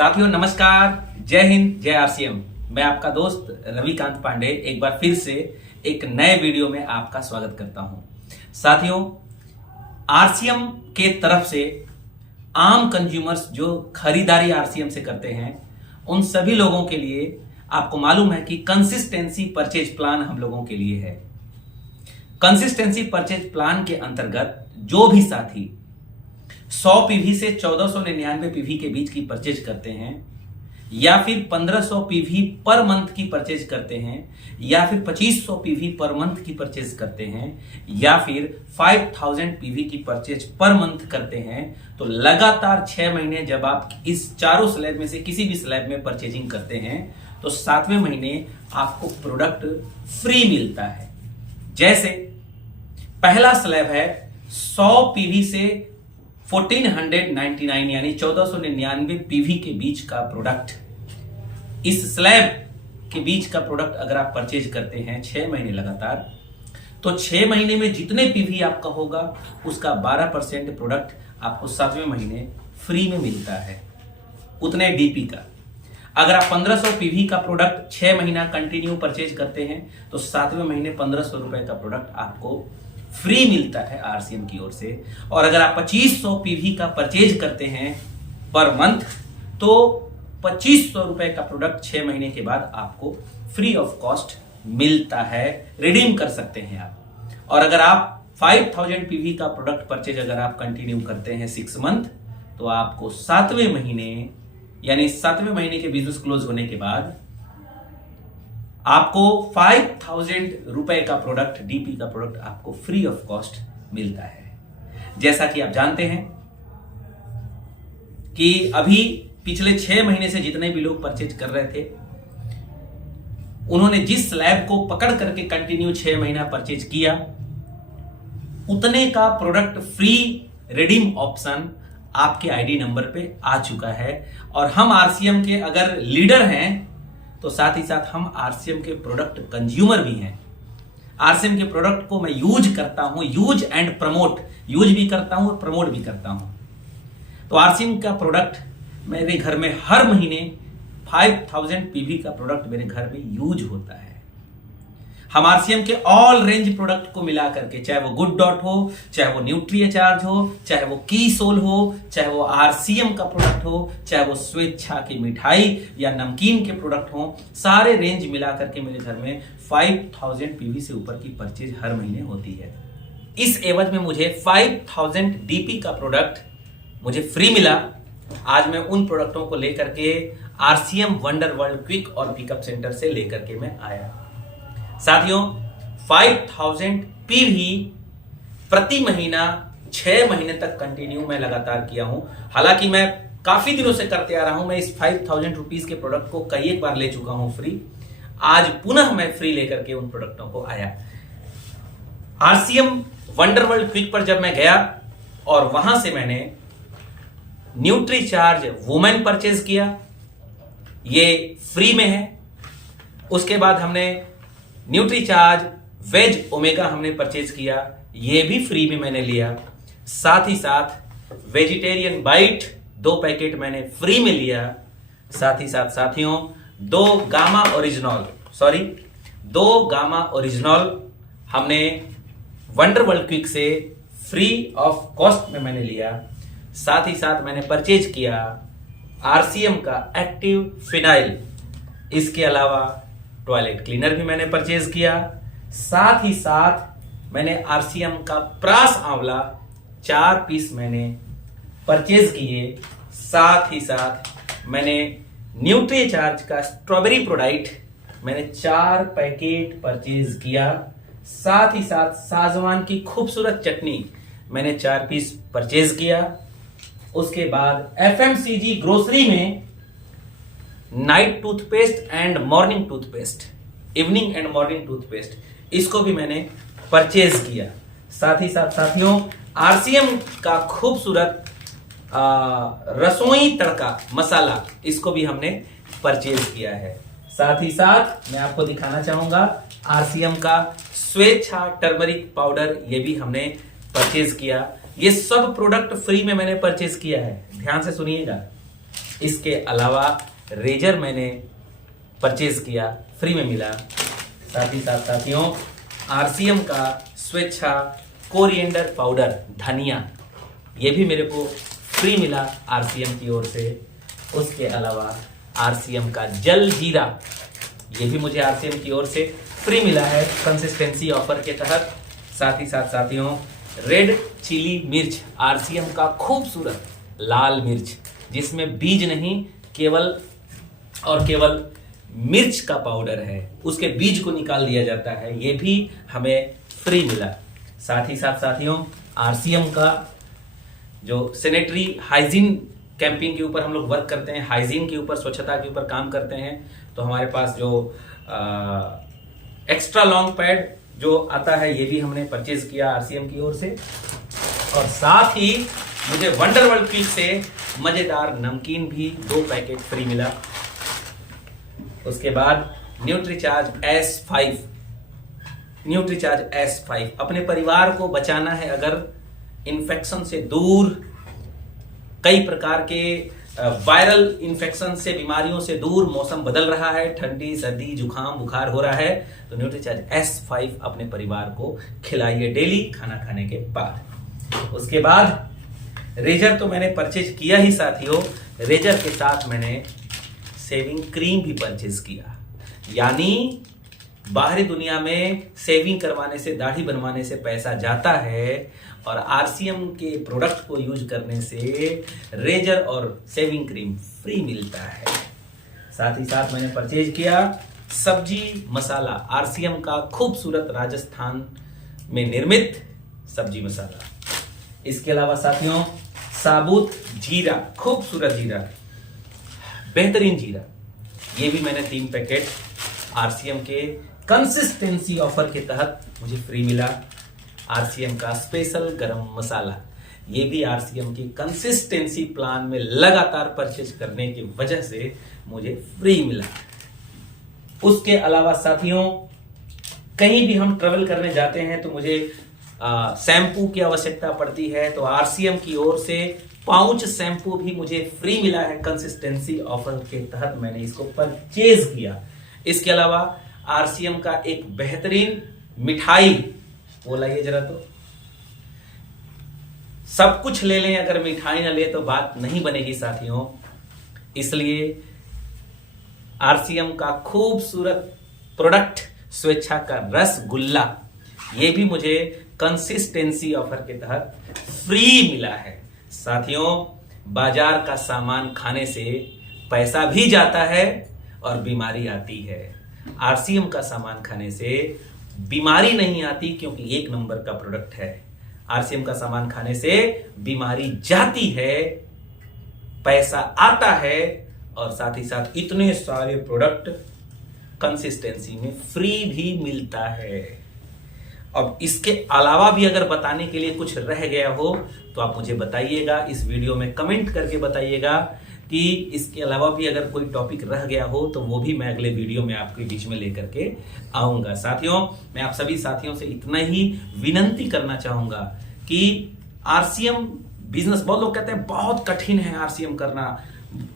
साथियों नमस्कार, जय हिंद, जय आरसीएम। मैं आपका दोस्त रविकांत पांडे एक बार फिर से एक नए वीडियो में आपका स्वागत करता हूं। साथियों, आरसीएम के तरफ से आम कंज्यूमर्स जो खरीदारी आरसीएम से करते हैं उन सभी लोगों के लिए आपको मालूम है कि कंसिस्टेंसी परचेज प्लान हम लोगों के लिए है। कंसिस्टेंसी परचेज प्लान के अंतर्गत जो भी साथी 100 पीवी से 1499 पीवी के बीच की परचेज करते हैं या फिर 1500 पीवी पर मंथ की परचेज करते हैं या फिर 2500 पीवी पर मंथ की परचेज करते हैं या फिर 5000 पीवी की परचेज पर मंथ करते हैं, तो लगातार 6 महीने जब आप इस चारों स्लैब में से किसी भी स्लैब में परचेजिंग करते हैं तो 7वें महीने आपको प्रोडक्ट फ्री मिलता है। जैसे पहला स्लैब है 100 पीवी से 1499 यानी 1499 पीवी के बीच का प्रोडक्ट। इस स्लैब के बीच का प्रोडक्ट अगर आप परचेज करते हैं 6 महीने लगातार, तो 6 महीने में जितने पीवी आपका होगा उसका 12% प्रोडक्ट आपको 7वें महीने फ्री में मिलता है, उतने डीपी का। अगर आप 1500 पीवी का प्रोडक्ट 6 महीना कंटिन्यू परचेज करते हैं तो 7वें महीने 1500 रुपए का प्रोडक्ट आपको फ्री मिलता है आरसीएम की ओर से। और अगर आप 2500 पीवी का परचेज करते हैं पर मंथ तो 2500 रुपए का प्रोडक्ट 6 महीने के बाद आपको फ्री ऑफ कॉस्ट मिलता है, रिडीम कर सकते हैं आप। और अगर आप 5000 पीवी का प्रोडक्ट परचेज अगर आप कंटिन्यू करते हैं 6 मंथ तो आपको 7वें महीने यानी 7वें महीने के बिजनेस क्लोज होने के बाद आपको 5000 रुपए का प्रोडक्ट, डीपी का प्रोडक्ट आपको फ्री ऑफ कॉस्ट मिलता है। जैसा कि आप जानते हैं कि अभी पिछले 6 महीने से जितने भी लोग परचेज कर रहे थे उन्होंने जिस स्लैब को पकड़ करके कंटिन्यू 6 महीना परचेज किया उतने का प्रोडक्ट फ्री रिडीम ऑप्शन आपके आईडी नंबर पे आ चुका है। और हम आरसीएम के अगर लीडर हैं तो साथ ही साथ हम आरसीएम के प्रोडक्ट कंज्यूमर भी हैं। आरसीएम के प्रोडक्ट को मैं यूज करता हूं, यूज एंड प्रमोट, यूज भी करता हूं और प्रमोट भी करता हूं। तो आरसीएम का प्रोडक्ट मेरे घर में हर महीने 5000 पीवी का प्रोडक्ट मेरे घर में यूज होता है। हम आरसीएम के ऑल रेंज प्रोडक्ट को मिला करके, चाहे वो गुड डॉट हो, चाहे वो न्यूट्रीचार्ज हो, चाहे वो की सोल हो, चाहे वो आरसीएम का प्रोडक्ट हो, चाहे वो स्वेच्छा की मिठाई या नमकीन के प्रोडक्ट हो, सारे रेंज मिला करके मेरे घर में 5000 पीवी से ऊपर की परचेज हर महीने होती है। इस एवज में मुझे 5000 डीपी का प्रोडक्ट मुझे फ्री मिला। आज मैं उन प्रोडक्टों को लेकर के आरसीएम वंडर वर्ल्ड क्विक और पिकअप सेंटर से लेकर के मैं आया। साथियों, 5000 पीवी प्रति महीना 6 महीने तक कंटिन्यू मैं लगातार किया हूं। हालांकि मैं काफी दिनों से करते आ रहा हूं। मैं इस 5000 रुपीज के प्रोडक्ट को कई एक बार ले चुका हूं फ्री। आज पुनः मैं फ्री लेकर के उन प्रोडक्टों को आया। आरसीएम वंडर वर्ल्ड क्विक पर जब मैं गया और वहां से मैंने न्यूट्रीचार्ज वुमेन परचेज किया, ये फ्री में है। उसके बाद हमने न्यूट्रीचार्ज वेज ओमेगा हमने परचेज किया, ये भी फ्री में मैंने लिया। साथ ही साथ वेजिटेरियन बाइट 2 पैकेट मैंने फ्री में लिया। साथ ही साथ साथियों 2 गामा ओरिजिनल हमने वंडर वर्ल्ड क्विक से फ्री ऑफ कॉस्ट में मैंने लिया। साथ ही साथ मैंने परचेज किया आरसीएम का एक्टिव फिनाइल। इसके अलावा टॉयलेट क्लीनर भी मैंने परचेज किया। साथ ही साथ मैंने आरसीएम का प्रास आंवला 4 पीस मैंने परचेज किए। साथ ही साथ मैंने न्यूट्रीचार्ज का स्ट्रॉबेरी प्रोडाइट मैंने 4 पैकेट परचेज किया। साथ ही साथ साजवान की खूबसूरत चटनी मैंने 4 पीस परचेज किया। उसके बाद एफएमसीजी ग्रोसरी में night toothpaste and morning toothpaste, evening and morning toothpaste, इसको भी मैंने परचेज किया। साथ ही साथ साथियों आरसीएम का खूबसूरत रसोई तड़का मसाला, इसको भी हमने परचेज किया है। साथ ही साथ मैं आपको दिखाना चाहूंगा आरसीएम का स्वेच्छा टर्मरिक पाउडर, ये भी हमने परचेज किया। ये सब प्रोडक्ट फ्री में मैंने परचेज किया है। ध्यान से सुनिएगा, इसके अलावा रेजर मैंने परचेज किया, फ्री में मिला। साथ ही साथ साथियों आरसीएम का स्वेच्छा कोरिएंडर पाउडर, धनिया, ये भी मेरे को फ्री मिला आरसीएम की ओर से। उसके अलावा आरसीएम का जल जीरा, ये भी मुझे आरसीएम की ओर से फ्री मिला है कंसिस्टेंसी ऑफर के तहत। साथ ही साथ साथियों रेड चिली मिर्च, आरसीएम का खूबसूरत लाल मिर्च जिसमें बीज नहीं, केवल और केवल मिर्च का पाउडर है, उसके बीज को निकाल दिया जाता है, ये भी हमें फ्री मिला। साथ ही साथ साथियों आरसीएम का जो सैनिटरी हाइजीन कैंपिंग के ऊपर हम लोग वर्क करते हैं, हाइजीन के ऊपर, स्वच्छता के ऊपर काम करते हैं, तो हमारे पास जो एक्स्ट्रा लॉन्ग पैड जो आता है ये भी हमने परचेज किया आरसीएम की ओर से। और साथ ही मुझे वंडरवर्ल्ड पीक से मजेदार नमकीन भी 2 पैकेट फ्री मिला। उसके बाद न्यूट्रीचार्ज S5, अपने परिवार को बचाना है अगर इन्फेक्शन से दूर, कई प्रकार के वायरल इन्फेक्शन से, बीमारियों से दूर, मौसम बदल रहा है, ठंडी सर्दी जुकाम बुखार हो रहा है, तो न्यूट्रीचार्ज S5 अपने परिवार को खिलाइए डेली खाना खाने के बाद। उसके बाद रेजर तो मैंने परचेज किया ही साथियों, रेजर के साथ मैंने सेविंग क्रीम भी परचेज किया। यानी बाहरी दुनिया में सेविंग करवाने से, दाढ़ी बनवाने से पैसा जाता है, और आरसीएम के प्रोडक्ट को यूज करने से रेजर और सेविंग क्रीम फ्री मिलता है। साथ ही साथ मैंने परचेज किया सब्जी मसाला, आरसीएम का खूबसूरत राजस्थान में निर्मित सब्जी मसाला। इसके अलावा साथियों साबुत जीरा, खूबसूरत जीरा, बेहतरीन जीरा, ये भी मैंने 3 पैकेट आरसीएम के कंसिस्टेंसी ऑफर के तहत मुझे फ्री मिला। आरसीएम का स्पेशल गरम मसाला, ये भी आरसीएम की कंसिस्टेंसी प्लान में लगातार परचेज करने की वजह से मुझे फ्री मिला। उसके अलावा साथियों कहीं भी हम ट्रेवल करने जाते हैं तो मुझे शैम्पू की आवश्यकता पड़ती है, तो आरसीएम की ओर से पाउच शैम्पू भी मुझे फ्री मिला है कंसिस्टेंसी ऑफर के तहत, मैंने इसको परचेज किया। इसके अलावा आरसीएम का एक बेहतरीन मिठाई, वो लाइए जरा, तो सब कुछ ले लें अगर मिठाई ना ले तो बात नहीं बनेगी साथियों, इसलिए आरसीएम का खूबसूरत प्रोडक्ट स्वेच्छा का रसगुल्ला, ये भी मुझे कंसिस्टेंसी ऑफर के तहत फ्री मिला है। साथियों बाजार का सामान खाने से पैसा भी जाता है और बीमारी आती है, आरसीएम का सामान खाने से बीमारी नहीं आती क्योंकि 1 नंबर का प्रोडक्ट है। आरसीएम का सामान खाने से बीमारी जाती है, पैसा आता है, और साथ ही साथ इतने सारे प्रोडक्ट कंसिस्टेंसी में फ्री भी मिलता है। अब इसके अलावा भी अगर बताने के लिए कुछ रह गया हो तो आप मुझे बताइएगा, इस वीडियो में कमेंट करके बताइएगा कि इसके अलावा भी अगर कोई टॉपिक रह गया हो तो वो भी मैं अगले वीडियो में आपके बीच में लेकर के आऊंगा। साथियों मैं आप सभी साथियों से इतना ही विनंती करना चाहूंगा कि आरसीएम बिजनेस, बहुत लोग कहते हैं बहुत कठिन है आरसीएम करना,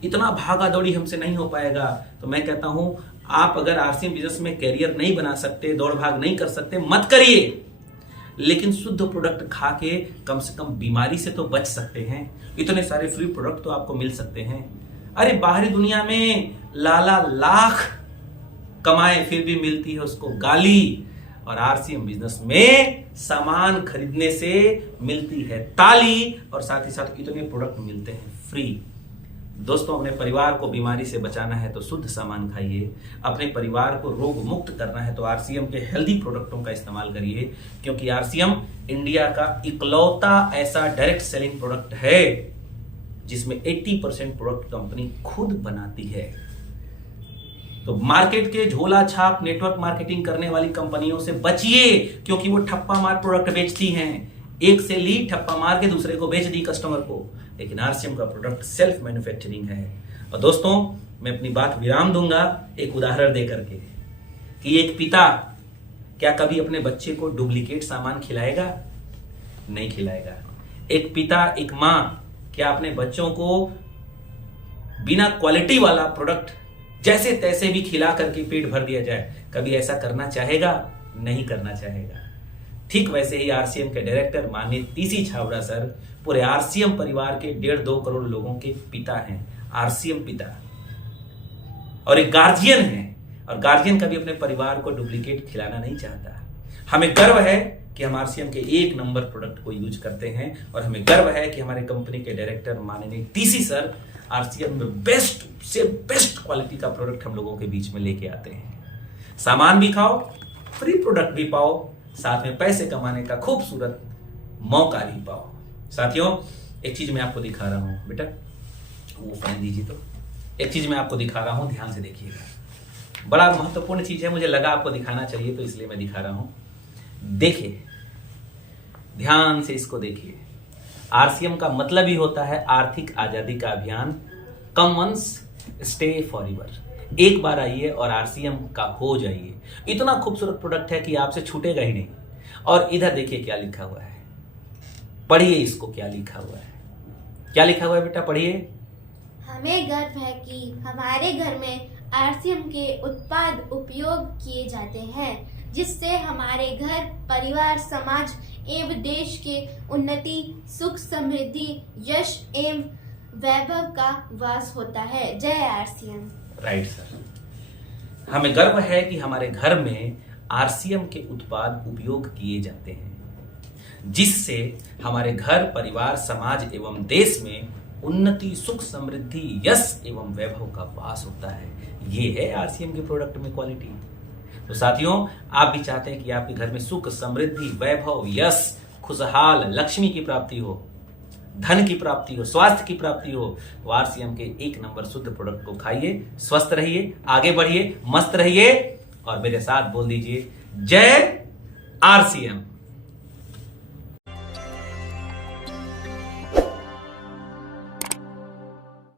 इतना भागा दौड़ी हमसे नहीं हो पाएगा, तो मैं कहता हूं आप अगर आरसीएम बिजनेस में कैरियर नहीं बना सकते, दौड़ भाग नहीं कर सकते, मत करिए, लेकिन शुद्ध प्रोडक्ट खा के कम से कम बीमारी से तो बच सकते हैं। इतने सारे फ्री प्रोडक्ट तो आपको मिल सकते हैं। अरे बाहरी दुनिया में लाला लाख कमाए फिर भी मिलती है उसको गाली, और आरसीएम बिजनेस में सामान खरीदने से मिलती है ताली, और साथ ही साथ इतने प्रोडक्ट मिलते हैं फ्री। दोस्तों अपने परिवार को बीमारी से बचाना है तो शुद्ध सामान खाइए, अपने परिवार को रोग मुक्त करना है तो आरसीएम के हेल्दी प्रोडक्टों का इस्तेमाल करिए, क्योंकि आरसीएम इंडिया का इकलौता ऐसा डायरेक्ट सेलिंग प्रोडक्ट है जिसमें 80% प्रोडक्ट कंपनी खुद बनाती है। तो मार्केट के झोला छाप नेटवर्क मार्केटिंग करने वाली कंपनियों से बचिए, क्योंकि वो ठप्पा मार प्रोडक्ट बेचती हैं, एक से ली ठप्पा मार के दूसरे को बेच दी कस्टमर को, लेकिन आरसीएम का प्रोडक्ट सेल्फ मैन्युफैक्चरिंग है। और दोस्तों मैं अपनी बात विराम दूंगा एक उदाहरण देकर के कि एक पिता क्या कभी अपने बच्चे को डुप्लीकेट सामान खिलाएगा? नहीं खिलाएगा। एक पिता, एक मां क्या अपने बच्चों को बिना क्वालिटी वाला प्रोडक्ट जैसे तैसे भी खिला करके पेट भर दिया जाए, कभी ऐसा करना चाहेगा? नहीं करना चाहेगा। ठीक वैसे ही आरसीएम के डायरेक्टर माननीय टीसी छाबड़ा सर पूरे आरसीएम परिवार के 1.5-2 करोड़ लोगों के पिता हैं, आरसीएम पिता, और एक गार्जियन है, और गार्जियन कभी अपने परिवार को डुप्लीकेट खिलाना नहीं चाहता। हमें गर्व है कि हम आरसीएम के 1 नंबर प्रोडक्ट को यूज करते हैं, और हमें गर्व है कि हमारे कंपनी के डायरेक्टर माननीय टीसी सर आरसीएम में बेस्ट से बेस्ट क्वालिटी का प्रोडक्ट हम लोगों के बीच में लेके आते हैं। सामान भी खाओ, फ्री प्रोडक्ट भी पाओ, साथ में पैसे कमाने का खूबसूरत मौका भी पाओ। साथियों, एक चीज मैं आपको दिखा रहा हूं, बेटा वो फैन दीजिए। तो एक चीज मैं आपको दिखा रहा हूं, ध्यान से देखिएगा, बड़ा महत्वपूर्ण चीज है, मुझे लगा आपको दिखाना चाहिए तो इसलिए मैं दिखा रहा हूं। देखिए, ध्यान से इसको देखिए। आरसीएम का मतलब ही होता है आर्थिक आजादी का अभियान, कम वंस स्टे फॉरएवर। एक बार आइए और आरसीएम का हो जाइए। इतना खूबसूरत प्रोडक्ट है कि आपसे छूटेगा ही नहीं। और इधर देखिए क्या लिखा हुआ है, पढ़िए इसको, क्या लिखा हुआ है, क्या लिखा हुआ है बेटा, पढ़िए। हमें गर्व है कि हमारे घर में आरसीएम के उत्पाद उपयोग किए जाते हैं, जिससे हमारे घर, परिवार, समाज एवं देश के उन्नति, सुख, समृद्धि, यश एवं वैभव का वास होता है। जय आरसीएम। राइट सर, हमें गर्व है कि हमारे घर में आरसीएम के उत्पाद उपयोग किए जाते हैं, जिससे हमारे घर, परिवार, समाज एवं देश में उन्नति, सुख, समृद्धि, यश एवं वैभव का वास होता है। ये है आरसीएम के प्रोडक्ट में क्वालिटी। तो साथियों, आप भी चाहते हैं कि आपके घर में सुख, समृद्धि, वैभव, यश, खुशहाल, लक्ष्मी की प्राप्ति हो, धन की प्राप्ति हो, स्वास्थ्य की प्राप्ति हो, तो आरसीएम के 1 नंबर शुद्ध प्रोडक्ट को खाइए, स्वस्थ रहिए, आगे बढ़िए, मस्त रहिए, और मेरे साथ बोल दीजिए जय आरसीएम।